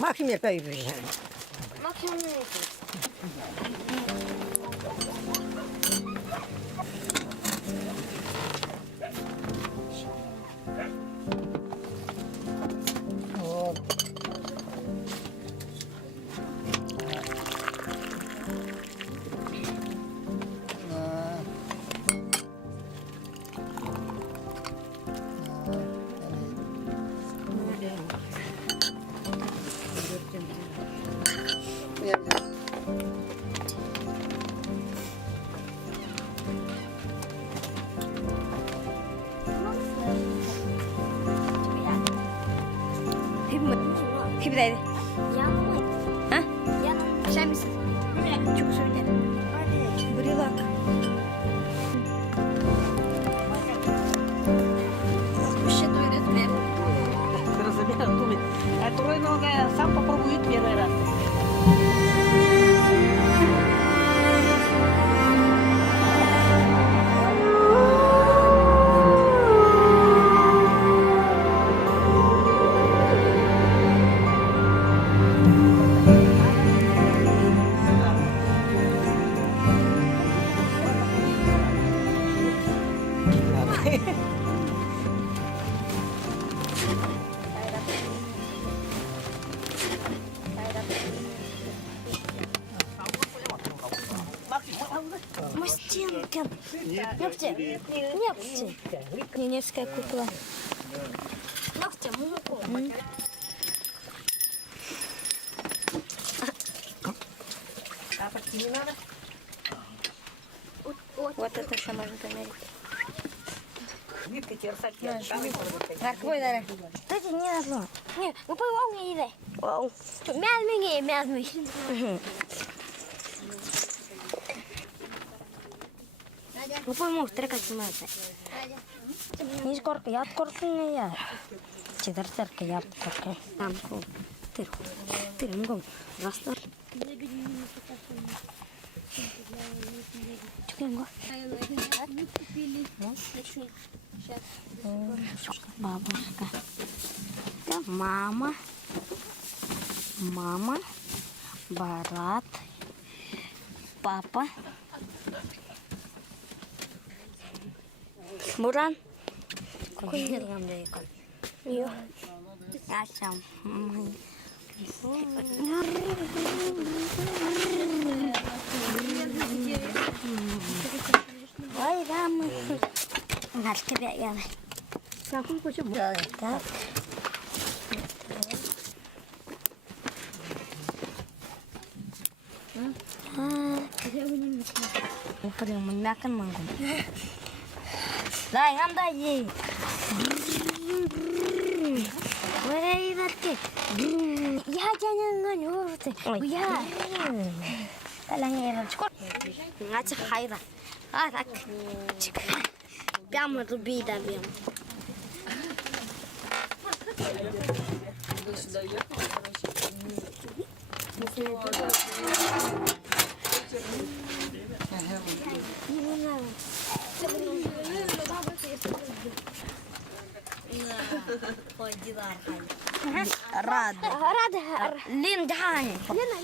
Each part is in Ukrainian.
Максим яка і вже. Максимум не Kibideydi. Yanma. Ha? Yanma. Sen misin? Çok söylerim. Buraya bak. Ще дойде две. Разумею, думай. А тройного сам попробует первый раз. Мастинка. Ногти. Ногти. Немецкая кукла. Ногти, молоко. Тапочки не надо? Вот это все можно померить. Нитка терсать. Какой даре? Кстати, не надо. Не, ну пойдем мне еды. Вау. Мязмиги, мязмиги. Ну пойму, стрекать снимается. Не скорка, я откорка не я. Чедер церка, я откорка. Там, ты, мгом, растор. Чукенго. Бабушка. Это мама. Мама. Брат. Папа. Буран. Какой нергам далеко? Ее. Я сам. Ой, да, мы. Наш тебя я. Какой почему? Так. Udah makan manggung. Dah, anda ye. Wei berke. Ya jangan nganyur teh. Ya. Talang era cukup. Ngacak khaira. Ah tak. Cik. Biam lebih dah biam. Rada. Lin dahani. Лена.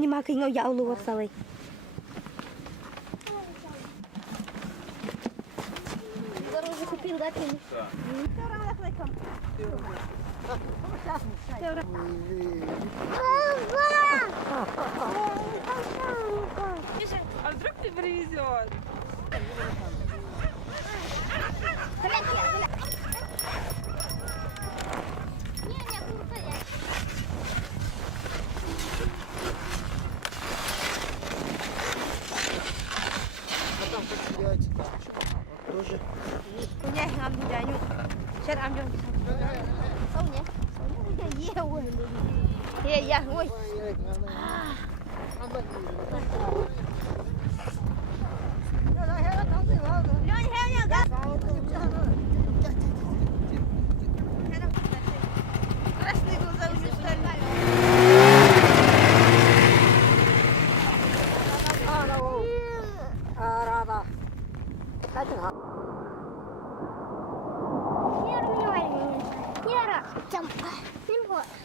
nhưng mà khi ngồi dạo luôn rồi. Зараз закупив, да, пінь? А вдруг ты привезет? Nha, am đi chạy nhung. Chết am nhung. Sâu nhỉ? Yeah, ui. Yeah, yeah, ui.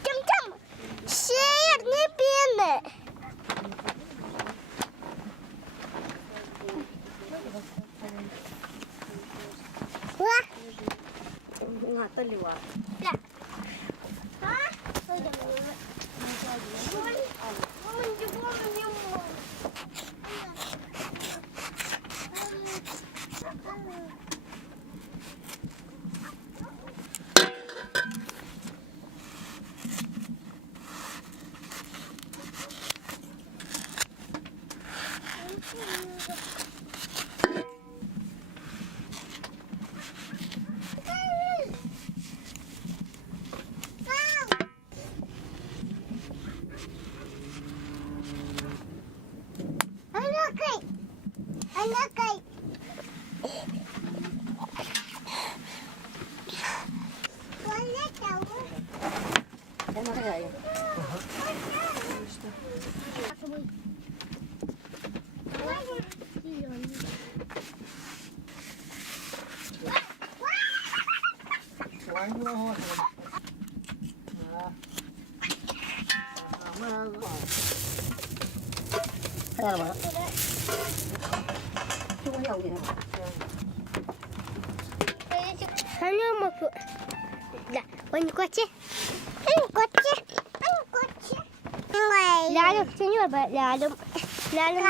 Чим-чим! Сірні піни! Ngạt tới liều à. Hani mı? La, bani koçi. Bani koçi. Bani koçi. Lalum seni var lalum. Lalum.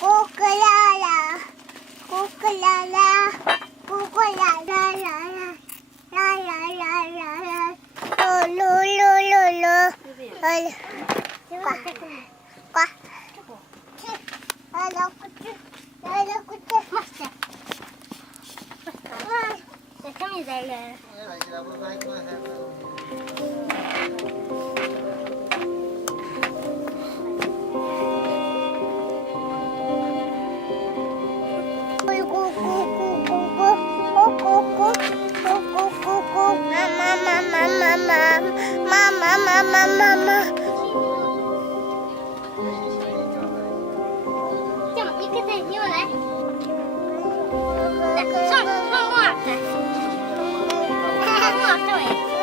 Kukulala, kukulala, kukulala, la la la la la la la, lo lo lo lo, qua qua, alo kutu, master, come here. Mama. Chậm, cái gì như vậy? Som, som måte. Som måte, oi.